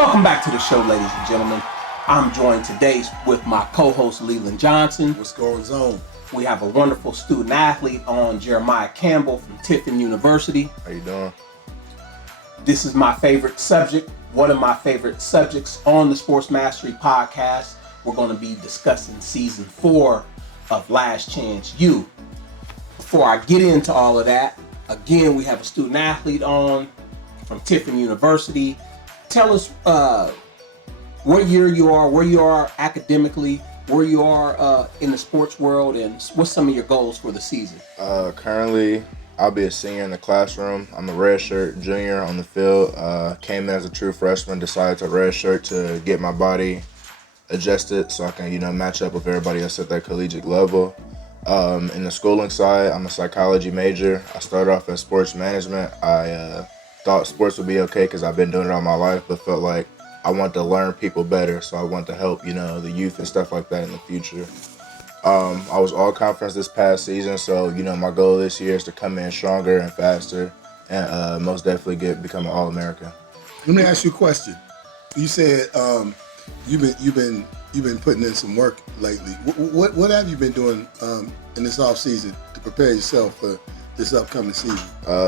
Welcome back to the show, ladies and gentlemen. I'm joined today with my co-host, Leland Johnson. What's going on? We have a wonderful student athlete on, Jeremiah Campbell from Tiffin University. How you doing? This is my favorite subject, one of my favorite subjects on the Sports Mastery podcast. We're going to be discussing season 4 of Last Chance U. Before I get into all of that, again, we have a student athlete on from Tiffin University. Tell us what year you are, where you are academically, where you are in the sports world, and what's some of your goals for the season? Currently, I'll be a senior in the classroom. I'm a redshirt junior on the field. Came in as a true freshman, decided to redshirt to get my body adjusted so I can, match up with everybody else at that collegiate level. In the schooling side, I'm a psychology major. I started off as sports management. I thought sports would be okay because I've been doing it all my life, but felt like I want to learn people better, so I want to help, the youth and stuff like that in the future. I was all conference this past season, so, my goal this year is to come in stronger and faster and most definitely become an All-American. Let me ask you a question. You said you've been putting in some work lately. What have you been doing in this off season to prepare yourself for this upcoming season?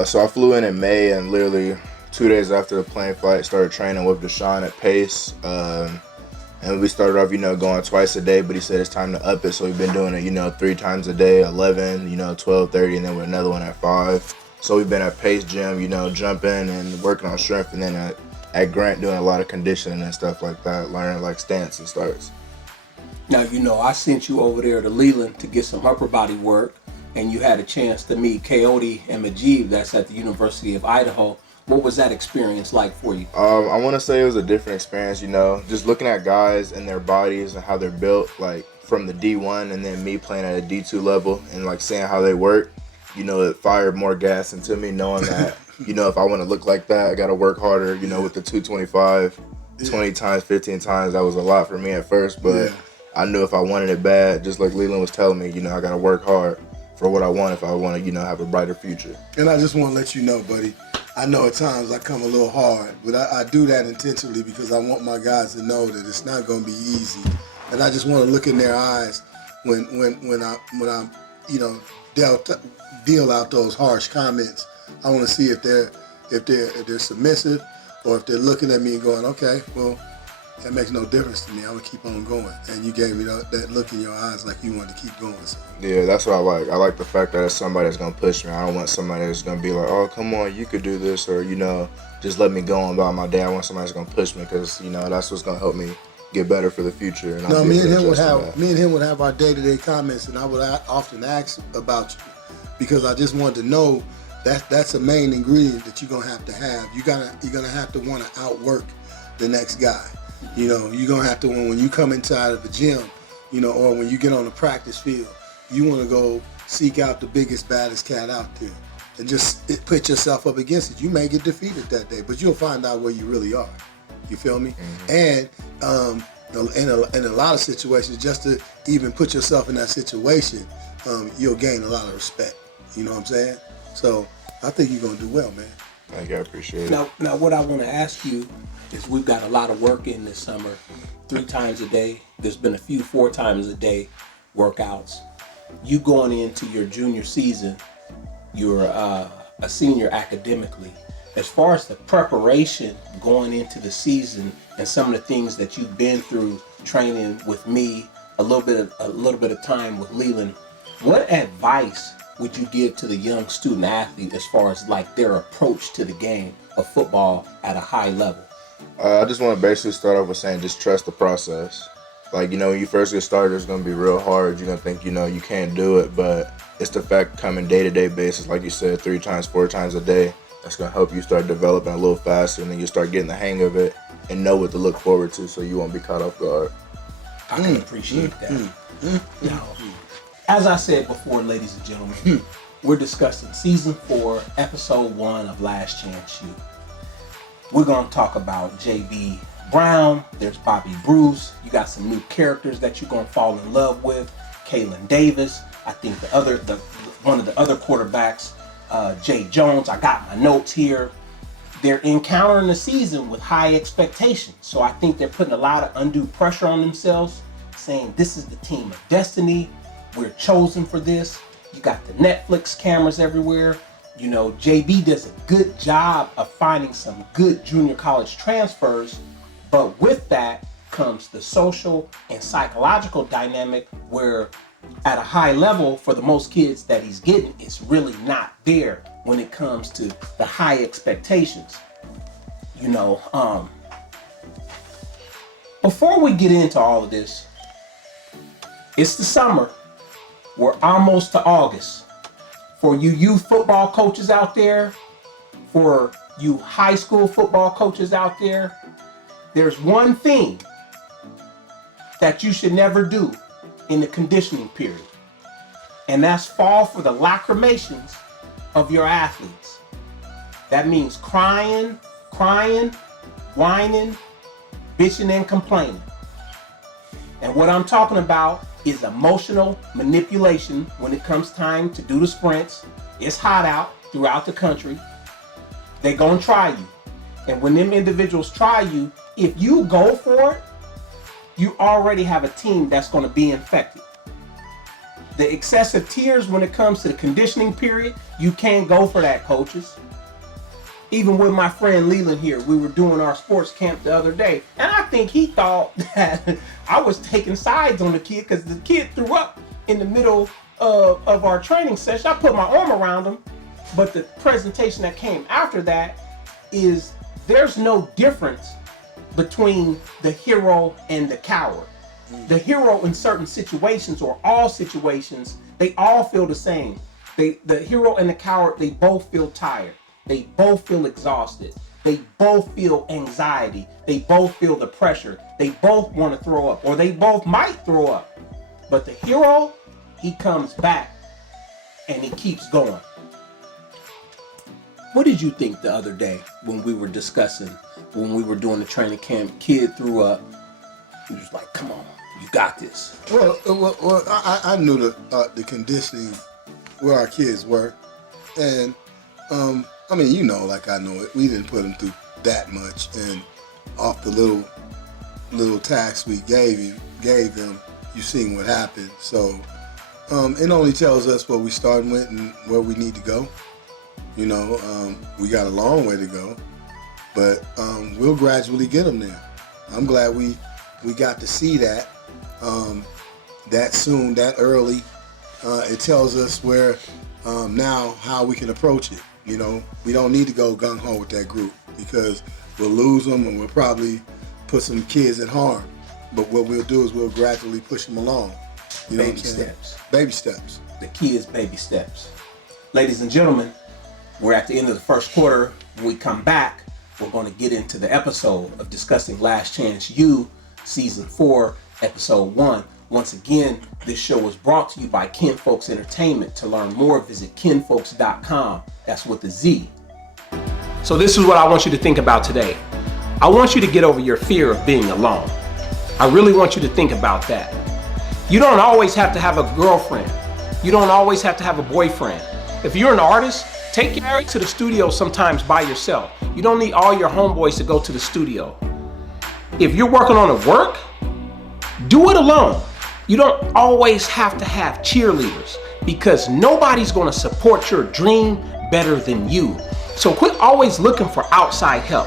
So I flew in May, and literally 2 days after the plane flight, started training with DeShawn at pace. And we started off, going twice a day, but he said it's time to up it. So we've been doing it, 3 times a day, 11, 12:30, and then with another one at 5. So we've been at pace gym, jumping and working on strength, and then at Grant doing a lot of conditioning and stuff like that, learning like stance and starts. Now, I sent you over there to Leland to get some upper body work, and you had a chance to meet Coyote and Majib, that's at the University of Idaho. What was that experience like for you? I want to say it was a different experience, just looking at guys and their bodies and how they're built, like from the D1 and then me playing at a D2 level and like seeing how they work, it fired more gas into me knowing that, if I want to look like that, I got to work harder, with the 225, 20 times, 15 times, that was a lot for me at first, but I knew if I wanted it bad, just like Leland was telling me, I got to work hard for what I want if I want to, have a brighter future. And I just want to let you know, buddy, I know at times I come a little hard, but I do that intentionally because I want my guys to know that it's not going to be easy. And I just want to look in their eyes when I deal out those harsh comments. I want to see if they're submissive or if they're looking at me and going, okay, well, that makes no difference to me. I'm going to keep on going. And you gave me that look in your eyes like you wanted to keep going. So. Yeah, that's what I like. I like the fact that it's somebody that's going to push me. I don't want somebody that's going to be like, oh, come on, you could do this, or, just let me go on about my day. I want somebody that's going to push me because, that's what's going to help me get better for the future. And no, me and him would have our day-to-day comments, and I would often ask about you because I just wanted to know that's a main ingredient that you're going to have. You're going to have to want to outwork the next guy. You're going to have to, when you come inside of the gym, or when you get on the practice field, you want to go seek out the biggest, baddest cat out there and just put yourself up against it. You may get defeated that day, but you'll find out where you really are. You feel me? Mm-hmm. And in a lot of situations, just to even put yourself in that situation, you'll gain a lot of respect. You know what I'm saying? So I think you're going to do well, man. Thank you, I appreciate it. Now, what I want to ask you is we've got a lot of work in this summer, 3 times a day. There's been a few 4 times a day workouts. You going into your junior season, you're a senior academically. As far as the preparation going into the season and some of the things that you've been through training with me, a little bit of time with Leland, what advice would you give to the young student athlete as far as like their approach to the game of football at a high level? I just want to basically start off with saying just trust the process. Like, when you first get started, it's going to be real hard. You're going to think, you can't do it, but it's the fact coming day-to-day basis, like you said, 3 times, 4 times a day, that's going to help you start developing a little faster, and then you start getting the hang of it and know what to look forward to so you won't be caught off guard. I can appreciate that. Now, as I said before, ladies and gentlemen, we're discussing season 4, episode 1 of Last Chance U. We're going to talk about J.B. Brown. There's Bobby Bruce. You got some new characters that you're going to fall in love with. Kalen Davis. I think one of the other quarterbacks, Jay Jones. I got my notes here. they're encountering the season with high expectations. So I think they're putting a lot of undue pressure on themselves, saying this is the team of destiny. We're chosen for this. You got the Netflix cameras everywhere. You know, JB does a good job of finding some good junior college transfers, but with that comes the social and psychological dynamic where at a high level for the most kids that he's getting, it's really not there when it comes to the high expectations. You know, before we get into all of this, it's the summer. We're almost to August. For you youth football coaches out there, for you high school football coaches out there, there's one thing that you should never do in the conditioning period, and that's fall for the lacrimations of your athletes. That means crying, whining, bitching, and complaining. And what I'm talking about is emotional manipulation when it comes time to do the sprints. It's hot out throughout the country. They're gonna try you. And when them individuals try you, if you go for it, you already have a team that's gonna be infected. The excessive tears when it comes to the conditioning period, you can't go for that, coaches. Even with my friend Leland here, we were doing our sports camp the other day, and I think he thought that I was taking sides on the kid because the kid threw up in the middle of our training session. I put my arm around him, but the presentation that came after that is there's no difference between the hero and the coward. The hero in certain situations or all situations, they all feel the same. The hero and the coward, they both feel tired. They both feel exhausted. They both feel anxiety. They both feel the pressure. They both want to throw up, or they both might throw up. But the hero, he comes back and he keeps going. What did you think the other day when we were discussing, when we were doing the training camp, kid threw up? He was like, come on, you got this. Well, I knew the conditioning where our kids were. And, I mean, you know, like I know it, we didn't put them through that much. And off the little tasks we gave them, you seen what happened. So it only tells us what we starting with and where we need to go. You know, we got a long way to go, but we'll gradually get them there. I'm glad we got to see that that soon, that early. It tells us where now how we can approach it. You know, we don't need to go gung-ho with that group because we'll lose them and we'll probably put some kids at harm. But what we'll do is we'll gradually push them along. You know Baby what I'm saying? steps. Baby steps. The key is baby steps. Ladies and gentlemen, we're at the end of the first quarter. When we come back, we're going to get into the episode of discussing Last Chance U, Season 4, Episode 1. Once again, this show is brought to you by Kinfolks Entertainment. To learn more, visit kinfolks.com. That's with a Z. So this is what I want you to think about today. I want you to get over your fear of being alone. I really want you to think about that. You don't always have to have a girlfriend. You don't always have to have a boyfriend. If you're an artist, take Gary to the studio sometimes by yourself. You don't need all your homeboys to go to the studio. If you're working on a work, do it alone. You don't always have to have cheerleaders because nobody's going to support your dream better than you. So quit always looking for outside help.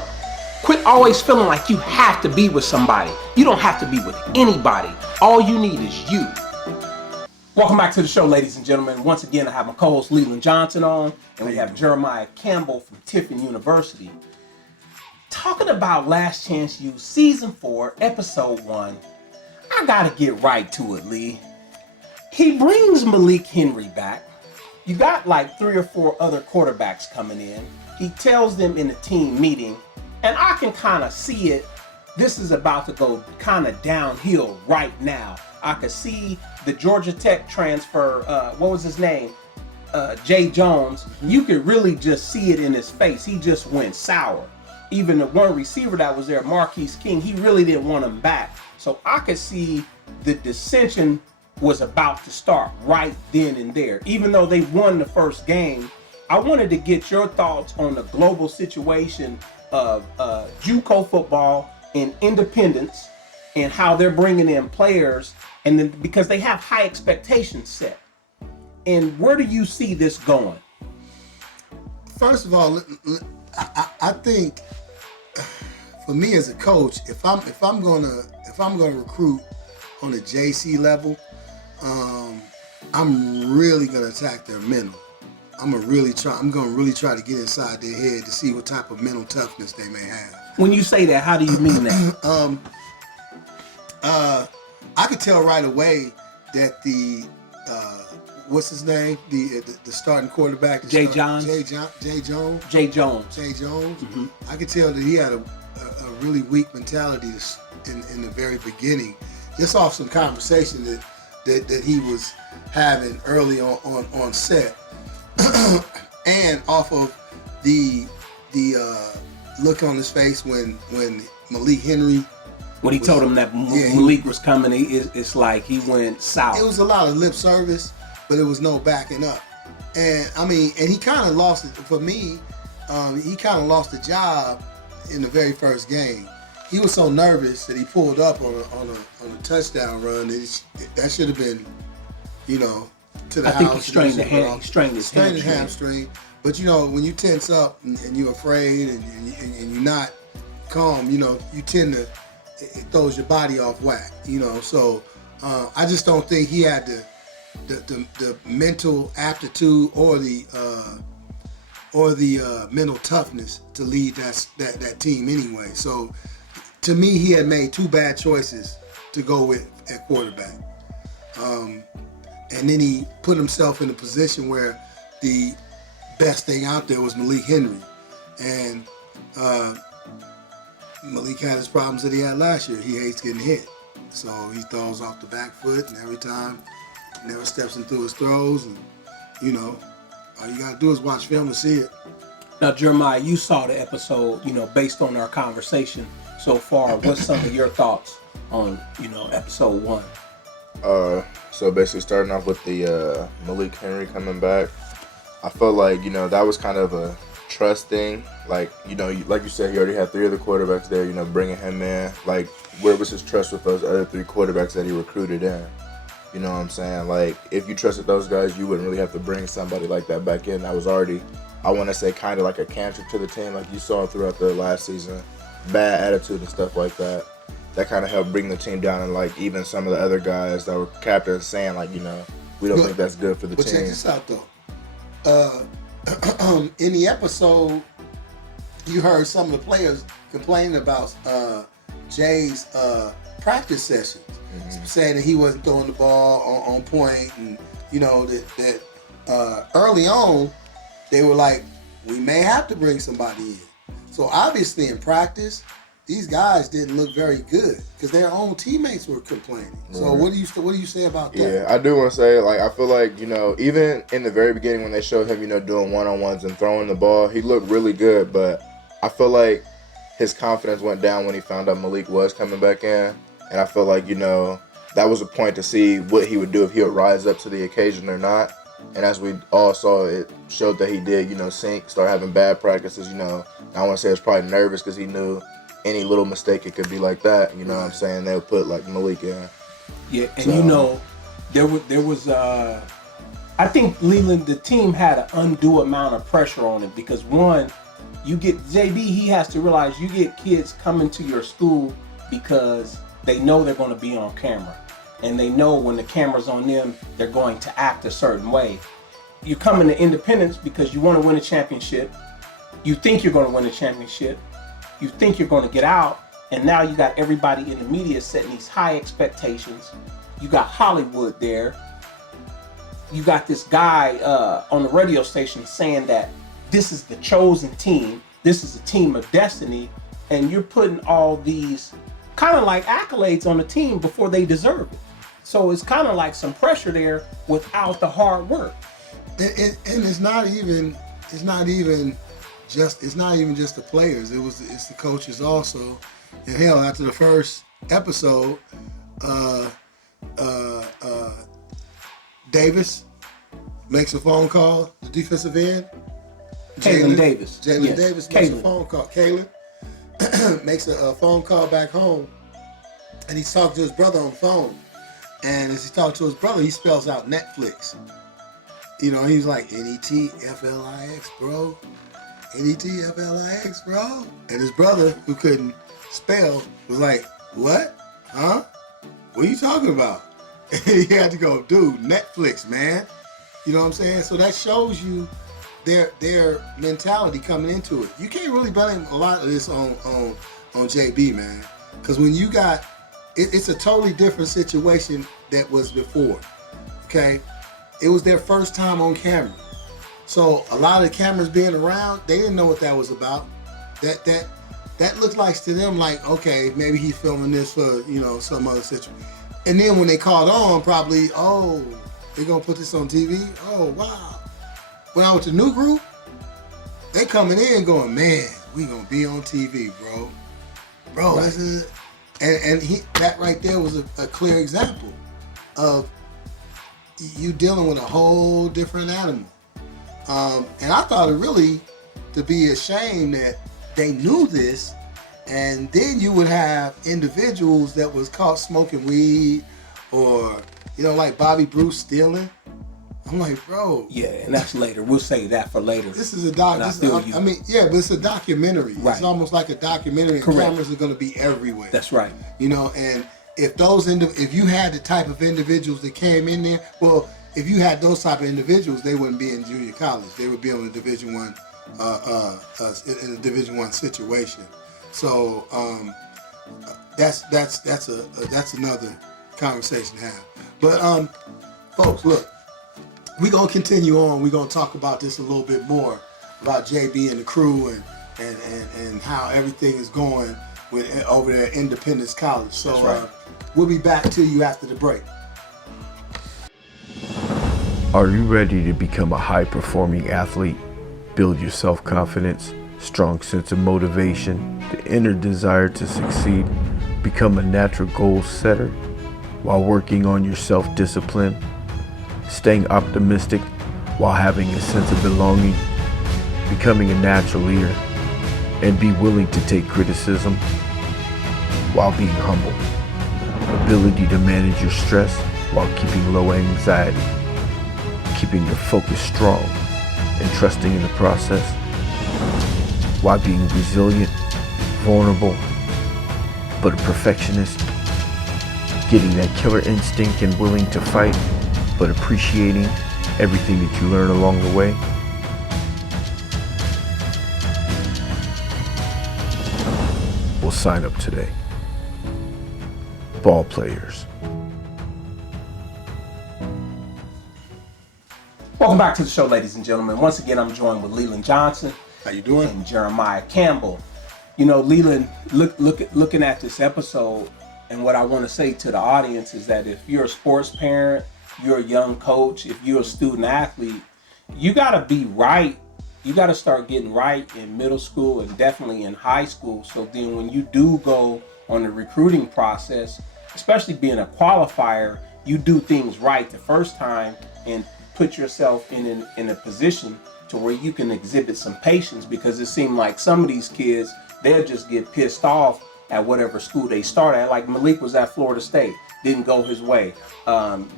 Quit always feeling like you have to be with somebody. You don't have to be with anybody. All you need is you. Welcome back to the show, ladies and gentlemen. Once again, I have my co-host Leland Johnson on, and we have Jeremiah Campbell from Tiffin University. Talking about Last Chance U, Season 4, Episode 1. I gotta get right to it, Lee. He brings Malik Henry back. You got like 3 or 4 other quarterbacks coming in. He tells them in a team meeting, and I can kind of see it. This is about to go kind of downhill right now. I could see the Georgia Tech transfer, what was his name? Jay Jones. You could really just see it in his face. He just went sour. Even the one receiver that was there, Marquise King, he really didn't want him back. So I could see the dissension was about to start right then and there. Even though they won the first game, I wanted to get your thoughts on the global situation of JUCO football and independence, and how they're bringing in players, and then because they have high expectations set. And where do you see this going? First of all, I think for me as a coach, if I'm gonna recruit on the JC level, I'm really gonna attack their mental. I'm gonna really try to get inside their head to see what type of mental toughness they may have. When you say that, how do you mean that? I could tell right away that the what's his name, the starting quarterback, Jay Jones. Jay Jones. Mm-hmm. I could tell that he had a really weak mentality in the very beginning, just off some conversation that he was having early on set, and off of the look on his face when Malik Henry. When he told him that Malik was coming, it's like he went south. It was a lot of lip service, but it was no backing up. And I mean, and he kind of lost it. For me, he kind of lost the job in the very first game. He was so nervous that he pulled up on a touchdown run. That should have been, to the house. I think he strained his hamstring. But when you tense up and you're afraid and you're not calm, you tend to, it throws your body off whack, So I just don't think he had the mental aptitude or the mental toughness to lead that team anyway. So to me, he had made two bad choices to go with at quarterback, and then he put himself in a position where the best thing out there was Malik Henry, and Malik had his problems that he had last year. He hates getting hit. So he throws off the back foot, and every time, never steps into his throws. And, all you got to do is watch film to see it. Now, Jeremiah, you saw the episode, based on our conversation so far. What's some of your thoughts on, episode 1? So basically starting off with the Malik Henry coming back, I felt like, that was kind of a trust thing. Like, like you said, he already had 3 other quarterbacks there, bringing him in. Like, where was his trust with those other 3 quarterbacks that he recruited in? You know what I'm saying? Like, if you trusted those guys, you wouldn't really have to bring somebody like that back in. That was already, I want to say, kind of like a cancer to the team, like you saw throughout the last season. Bad attitude and stuff like that. That kind of helped bring the team down, and like even some of the other guys that were captains saying like, we don't think that's good for the team. But check this out though. In the episode, you heard some of the players complaining about Jay's practice sessions, saying that he wasn't throwing the ball on point, and that early on they were like, we may have to bring somebody in. So obviously in practice, these guys didn't look very good because their own teammates were complaining. So what do you say about that? Yeah, I do want to say, like, I feel like, even in the very beginning when they showed him, doing one-on-ones and throwing the ball, he looked really good. But I feel like his confidence went down when he found out Malik was coming back in. And I feel like, that was a point to see what he would do if he would rise up to the occasion or not. And as we all saw, it showed that he did, start having bad practices, I want to say it was probably nervous because he knew any little mistake, it could be like that. You know what I'm saying? They would put like Malik in. Yeah, and there was I think Leland, the team had an undue amount of pressure on him because one, you get JB, he has to realize you get kids coming to your school because they know they're going to be on camera, and they know when the camera's on them, they're going to act a certain way. You come into independence because you want to win a championship. You think you're going to win a championship. You think you're going to get out, and now you got everybody in the media setting these high expectations. You got Hollywood there. You got this guy on the radio station saying that this is the chosen team. This is a team of destiny, and you're putting all these kind of like accolades on the team before they deserve it. So it's kind of like some pressure there without the hard work. And it's not even just the players. It's the coaches also. And hell, after the first episode, Davis makes a phone call, the defensive end, Kalen Davis. Jalen Yeah. Davis makes a Kalen. phone call. Kalen makes a phone call back home, and he's talking to his brother on the phone. And as he talks to his brother, he spells out Netflix. You know, he's like, Netflix, bro. Netflix, bro. And his brother, who couldn't spell, was like, what? Huh? What are you talking about? And he had to go, dude, Netflix, man. You know what I'm saying? So that shows you their mentality coming into it. You can't really blame a lot of this on JB, man. Because when you got, it's a totally different situation that was before. Okay? It was their first time on camera. So a lot of the cameras being around, they didn't know what that was about. That looked like to them like, okay, maybe he's filming this for, you know, some other situation. And then when they caught on, probably, oh, they're going to put this on TV? Oh, wow. When I was the new group, they coming in going, man, we going to be on TV, bro. Bro, right. And that right there was a clear example of you dealing with a whole different animal. And I thought it really to be a shame that they knew this, and then you would have individuals that was caught smoking weed, or, you know, like Bobby Bruce stealing. I'm like, bro. Yeah, and that's later. We'll save that for later. This is a but it's a documentary. Right. It's almost like a documentary, and correct. Cameras are going to be everywhere. That's right. You know, and if you had the type of individuals that came in there, well, if you had those type of individuals, they wouldn't be in junior college. They would be on a Division I, in a Division I situation. So that's another conversation to have. But folks, look, we're gonna continue on. We're gonna talk about this a little bit more about JB and the crew and how everything is going over there at Independence College. So that's right. We'll be back to you after the break. Are you ready to become a high-performing athlete? Build your self-confidence, strong sense of motivation, the inner desire to succeed, become a natural goal setter while working on your self-discipline, staying optimistic while having a sense of belonging, becoming a natural leader, and be willing to take criticism while being humble. Ability to manage your stress while keeping low anxiety, keeping your focus strong and trusting in the process while being resilient, vulnerable, but a perfectionist, getting that killer instinct and willing to fight, but appreciating everything that you learn along the way. Well, sign up today. Ball players. Welcome back to the show, ladies and gentlemen. Once again, I'm joined with Leland Johnson. How you doing? And Jeremiah Campbell. You know, Leland, looking at this episode, and what I want to say to the audience is that if you're a sports parent, you're a young coach, if you're a student athlete, you got to be right. You got to start getting right in middle school and definitely in high school. So then when you do go on the recruiting process, especially being a qualifier, you do things right the first time and put yourself in a position to where you can exhibit some patience, because it seemed like some of these kids, they'll just get pissed off at whatever school they start at. Like Malik was at Florida State, didn't go his way.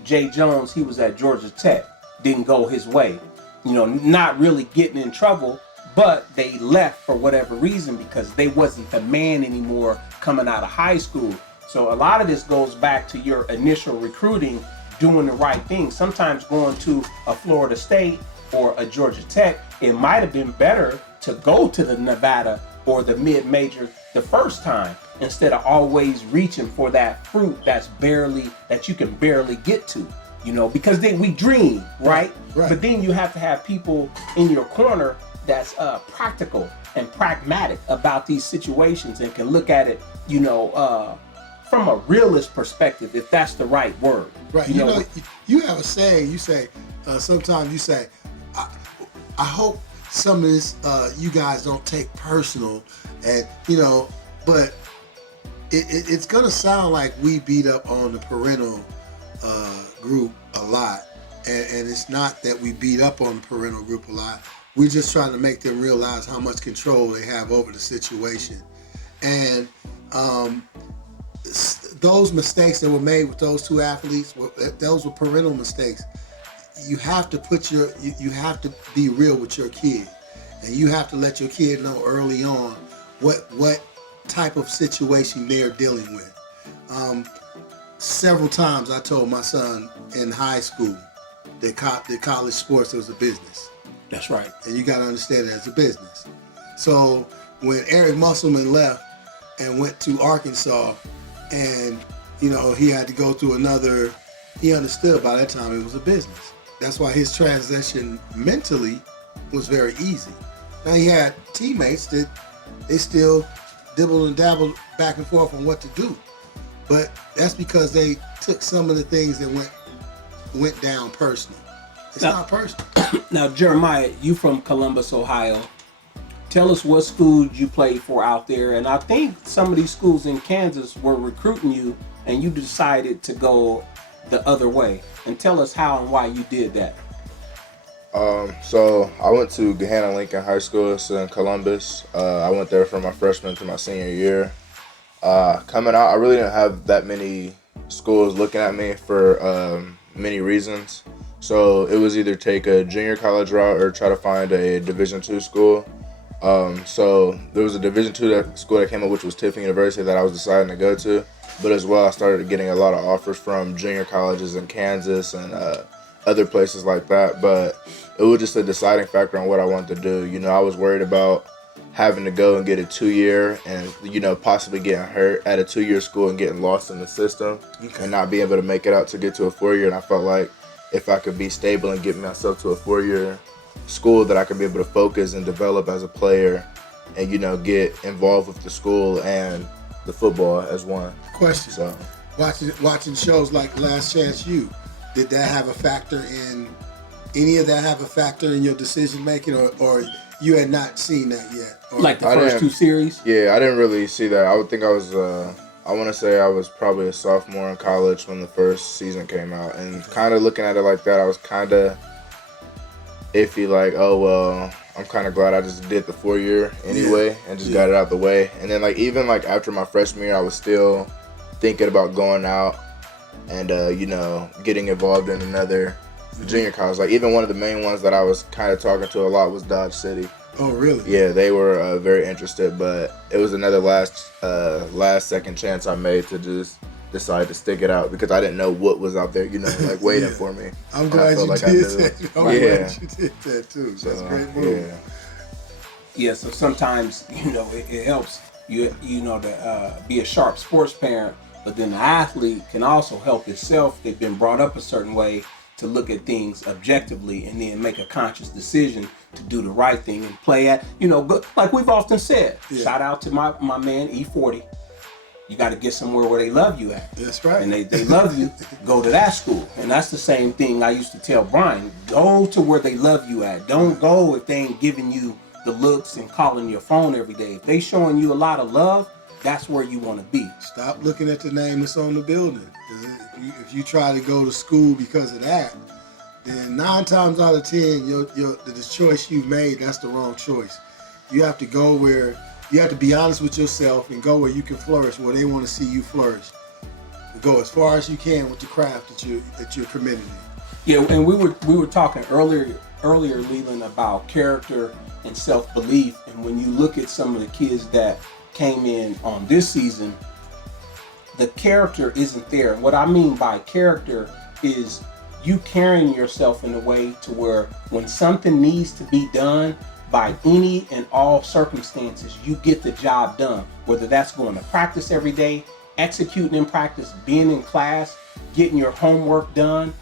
Jay Jones, he was at Georgia Tech, didn't go his way. You know, not really getting in trouble, but they left for whatever reason because they wasn't the man anymore coming out of high school. So a lot of this goes back to your initial recruiting, doing the right thing. Sometimes going to a Florida State or a Georgia Tech, it might have been better to go to the Nevada or the mid-major the first time, instead of always reaching for that fruit that you can barely get to, you know, because then we dream, right? But then you have to have people in your corner that's practical and pragmatic about these situations and can look at it, you know, from a realist perspective, if that's the right word. Right. You know, you have a saying, you say, sometimes you say, I hope some of this you guys don't take personal, and, you know, but it's going to sound like we beat up on the parental group a lot. And it's not that we beat up on the parental group a lot, We're just trying to make them realize how much control they have over the situation. And those mistakes that were made with those two athletes, those were parental mistakes. You have to you have to be real with your kid, and you have to let your kid know early on what type of situation they're dealing with. Several times I told my son in high school that college sports was a business. That's right. And you got to understand it as a business. So when Eric Musselman left and went to Arkansas, and he had to go through he understood by that time it was a business. That's why his transition mentally was very easy. Now he had teammates that they still dibble and dabble back and forth on what to do, but that's because they took some of the things that went down personal. It's not personal. Now, Jeremiah, you from Columbus, Ohio. Tell us what schools you played for out there. And I think some of these schools in Kansas were recruiting you, and you decided to go the other way. And tell us how and why you did that. So I went to Gahanna Lincoln High School. It's in Columbus. I went there from my freshman to my senior year. Coming out, I really didn't have that many schools looking at me for many reasons. So it was either take a junior college route or try to find a Division II school. So there was a Division II school that came up, which was Tiffin University, that I was deciding to go to. But as well, I started getting a lot of offers from junior colleges in Kansas and other places like that. But it was just a deciding factor on what I wanted to do. I was worried about having to go and get a 2-year and, possibly getting hurt at a 2-year school and getting lost in the system and not being able to make it out to get to a 4-year. And I felt like if I could be stable and get myself to a 4-year school, that I could be able to focus and develop as a player and, get involved with the school and the football as one. Question. So Watching shows like Last Chance U, did that have a factor in any of that have a factor in your decision making, or you had not seen that yet? Or, Like the first 2 series? Yeah, I didn't really see that. I would think I was I want to say I was probably a sophomore in college when the first season came out, and kind of looking at it like that, I was kind of iffy, like, oh well, I'm kind of glad I just did the 4-year anyway and just got it out the way. And then even after my freshman year, I was still thinking about going out and getting involved in another junior college. Like even one of the main ones that I was kind of talking to a lot was Dodge City. Oh really? Yeah, they were very interested, but it was another last second chance I made to just decide to stick it out because I didn't know what was out there, waiting for me. I'm glad you did that. I'm glad you did that too. That's a great move. Yeah, so sometimes, it helps you to be a sharp sports parent, but then the athlete can also help himself. They've been brought up a certain way to look at things objectively and then make a conscious decision to do the right thing and play at, like we've often said, shout out to my man E40. You got to get somewhere where they love you at. That's right. And they love you, go to that school. And that's the same thing I used to tell Brian. Go to where they love you at. Don't go if they ain't giving you the looks and calling your phone every day. If they showing you a lot of love, that's where you want to be. Stop looking at the name that's on the building. If you try to go to school because of that, then 9 times out of 10, the choice you've made, that's the wrong choice. You have to go where you have to be honest with yourself and go where you can flourish, where they want to see you flourish. Go as far as you can with the craft that you're committed in. Yeah, and we were talking earlier, Leland, about character and self-belief. And when you look at some of the kids that came in on this season, the character isn't there. And what I mean by character is you carrying yourself in a way to where when something needs to be done, by any and all circumstances, you get the job done. Whether that's going to practice every day, executing in practice, being in class, getting your homework done,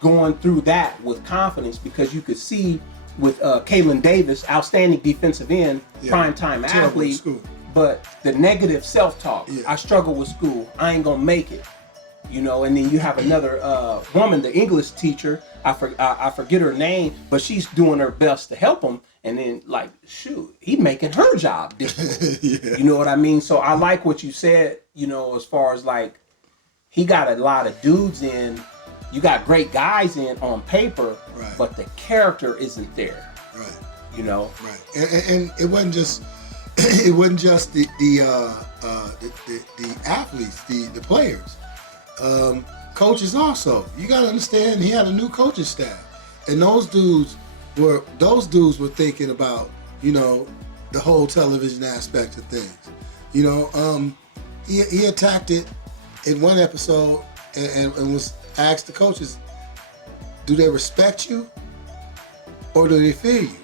going through that with confidence, because you could see with Kalen Davis, outstanding defensive end, primetime athlete, but the negative self-talk. I struggle with school. I ain't gonna make it. And then you have another woman, the English teacher. I forget her name, but she's doing her best to help him. And then, he making her job difficult. You know what I mean? So I like what you said, as far as he got a lot of dudes in. You got great guys in on paper, but the character isn't there. Right. you know. Right, and it wasn't just the athletes, the players, coaches also. You got to understand, he had a new coaching staff, and those dudes were thinking about, you know, the whole television aspect of things. You know, he attacked it in one episode and was asked the coaches, do they respect you or do they fear you?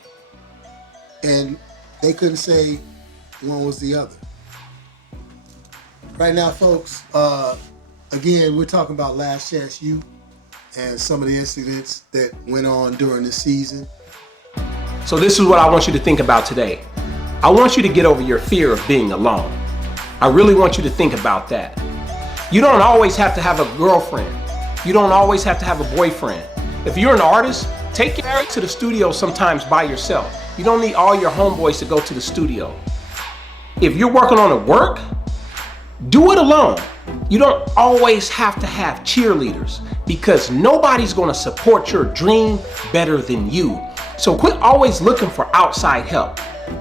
And they couldn't say one was the other. Right now, folks, again, we're talking about Last Chance U and some of the incidents that went on during the season. So this is what I want you to think about today. I want you to get over your fear of being alone. I really want you to think about that. You don't always have to have a girlfriend. You don't always have to have a boyfriend. If you're an artist, take Eric to the studio sometimes by yourself. You don't need all your homeboys to go to the studio. If you're working on a work, do it alone. You don't always have to have cheerleaders because nobody's going to support your dream better than you. So quit always looking for outside help.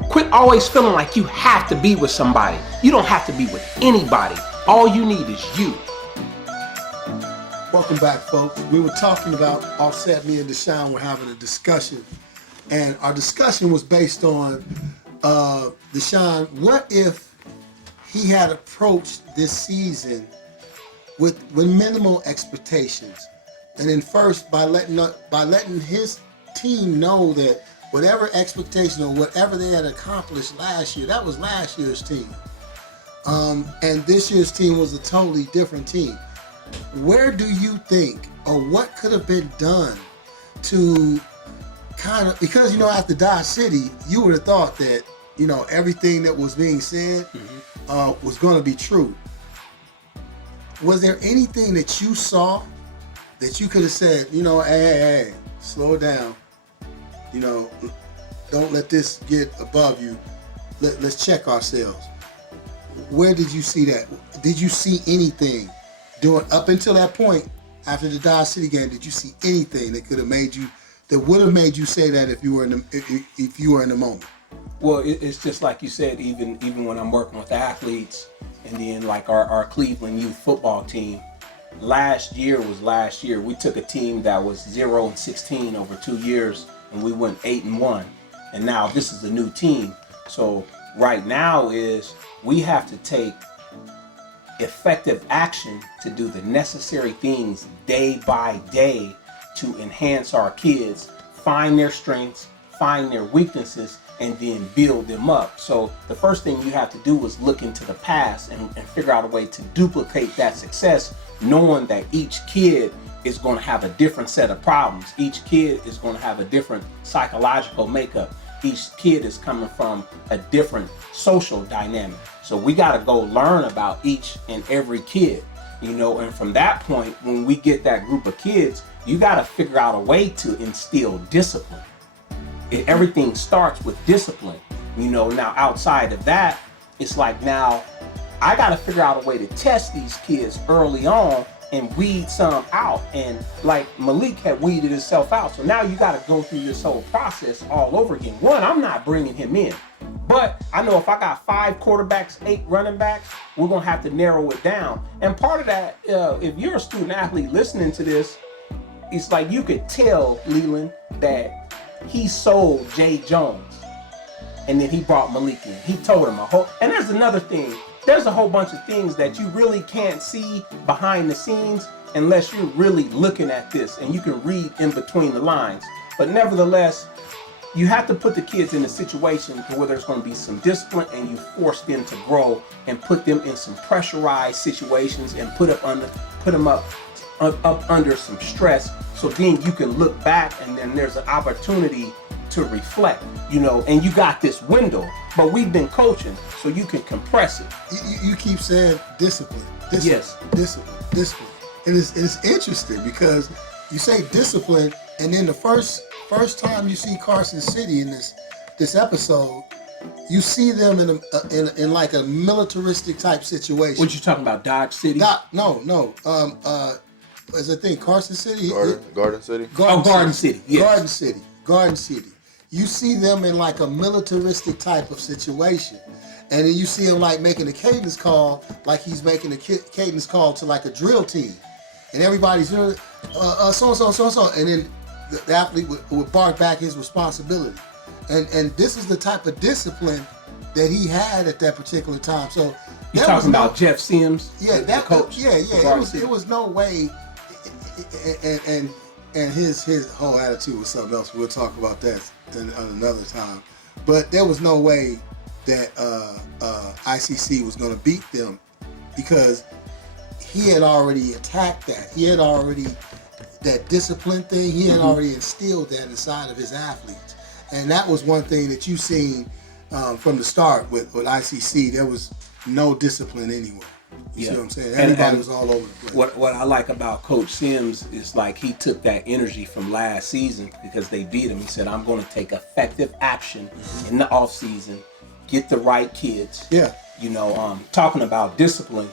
Quit always feeling like you have to be with somebody. You don't have to be with anybody. All you need is you. Welcome back, folks. We were talking about Offset. Me and DeShawn were having a discussion, and our discussion was based on DeShawn. What if he had approached this season with minimal expectations, and then first by letting his team know that whatever expectation or whatever they had accomplished last year, that was last year's team, and this year's team was a totally different team. Where do you think, or what could have been done to kind of, because, you know, after Dodge City, you would have thought that, you know, everything that was being said was going to be true. Was there anything that you saw that you could have said, you know, hey, slow down, you know, don't let this get above you. Let's check ourselves. Where did you see that? Did you see anything? Up until that point, after the Dodge City game, did you see anything that would have made you say that if you were in the moment? Well, it's just like you said, even when I'm working with athletes, and then like our Cleveland youth football team, last year was last year. We took a team that was 0-16 over 2 years, and we went 8-1, and now this is a new team. So right now is we have to take effective action to do the necessary things day by day to enhance our kids, find their strengths, find their weaknesses, and then build them up. So the first thing you have to do is look into the past and figure out a way to duplicate that success, knowing that each kid is going to have a different set of problems. Each kid is going to have a different psychological makeup. Each kid is coming from a different social dynamic. So we got to go learn about each and every kid, you know, and from that point, when we get that group of kids, you got to figure out a way to instill discipline. Everything starts with discipline, you know. Now outside of that, it's like, now I got to figure out a way to test these kids early on and weed some out. And like Malik had weeded himself out. So now you got to go through this whole process all over again. One, I'm not bringing him in, but I know if I got 5 quarterbacks, 8 running backs, we're going to have to narrow it down. And part of that, if you're a student athlete listening to this, it's like you could tell Leland that he sold Jay Jones, and then he brought Malik in. He told him and there's another thing. There's a whole bunch of things that you really can't see behind the scenes unless you're really looking at this, and you can read in between the lines. But nevertheless, you have to put the kids in a situation where there's going to be some discipline, and you force them to grow and put them in some pressurized situations and put them up under some stress, so then you can look back and then there's an opportunity to reflect, you know, and you got this window, but we've been coaching so you can compress it. You keep saying discipline. Yes. Discipline. And it's interesting because you say discipline, and then the first time you see Carson City in this episode, you see them in like a militaristic type situation. What you talking about, Dodge City? No. As I think, Carson City. Garden City. Garden City. Yes. Garden City. you see them in like a militaristic type of situation. And then you see him like making a cadence call, like he's making a cadence call to like a drill team. And everybody's so. And then the athlete would bark back his responsibility. And this is the type of discipline that he had at that particular time. So you're talking about Jeff Sims? Yeah, that coach. Yeah. It was no way. And his whole attitude was something else. We'll talk about that another time. But there was no way that ICC was going to beat them because he had already attacked that. He had already, that discipline thing, he had already instilled that inside of his athletes. And that was one thing that you've seen from the start with ICC. There was no discipline anywhere. You see what I'm saying? Everybody was all over the place. What I like about Coach Sims is like he took that energy from last season because they beat him. He said, I'm going to take effective action in the offseason, get the right kids. Yeah. You know, talking about discipline,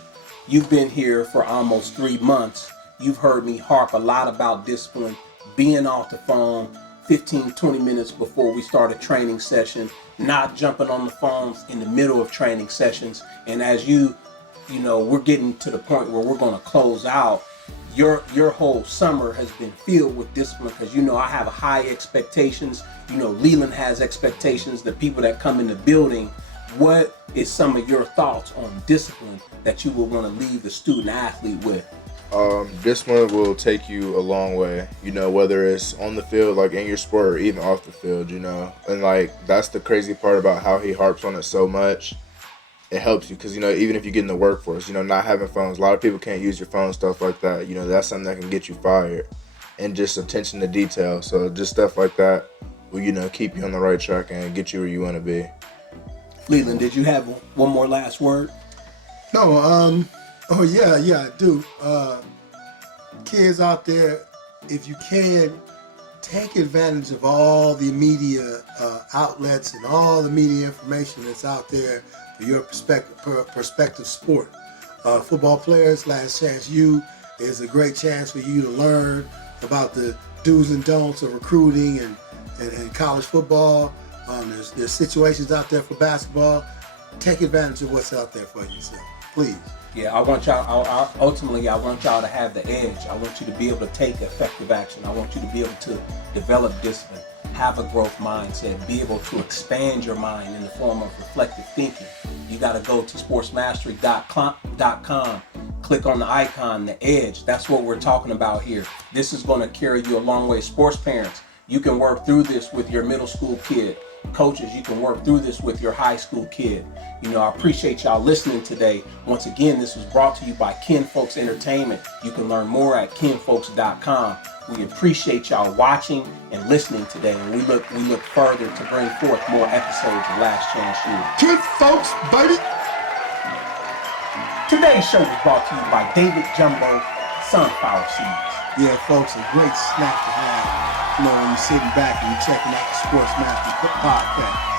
you've been here for almost 3 months. You've heard me harp a lot about discipline, being off the phone 15, 20 minutes before we start a training session, not jumping on the phones in the middle of training sessions. And as you know, we're getting to the point where we're going to close out. Your whole summer has been filled with discipline because, you know, I have high expectations. You know, Leland has expectations, the people that come in the building. What is some of your thoughts on discipline that you would want to leave the student athlete with? Discipline will take you a long way, you know, whether it's on the field, like in your sport, or even off the field, you know. And like, that's the crazy part about how he harps on it so much. It helps you because, you know, even if you get in the workforce, you know, not having phones, a lot of people can't use your phone, stuff like that. You know, that's something that can get you fired. And just attention to detail. So just stuff like that will, you know, keep you on the right track and get you where you want to be. Leland, did you have one more last word? No, oh yeah, I do. Kids out there, if you can, take advantage of all the media outlets and all the media information that's out there for your prospective sport. Football players, Last Chance U is a great chance for you to learn about the do's and don'ts of recruiting and college football. There's situations out there for basketball. Take advantage of what's out there for yourself, please. Yeah, I want y'all, ultimately, I want y'all to have the edge. I want you to be able to take effective action. I want you to be able to develop discipline, have a growth mindset, be able to expand your mind in the form of reflective thinking. You got to go to sportsmastery.com, click on the icon, the edge. That's what we're talking about here. This is going to carry you a long way. Sports parents, you can work through this with your middle school kid. Coaches, you can work through this with your high school kid. You know, I appreciate y'all listening today. Once again, this was brought to you by Kinfolks Entertainment. You can learn more at kinfolks.com. We appreciate y'all watching and listening today, and we look further to bring forth more episodes of Last Chance U. Kinfolks, baby! Today's show was brought to you by David Jumbo Sunflower Seeds. Yeah, folks, a great snack to have, you know, when you're sitting back and you're checking out the Sports Mastery podcast.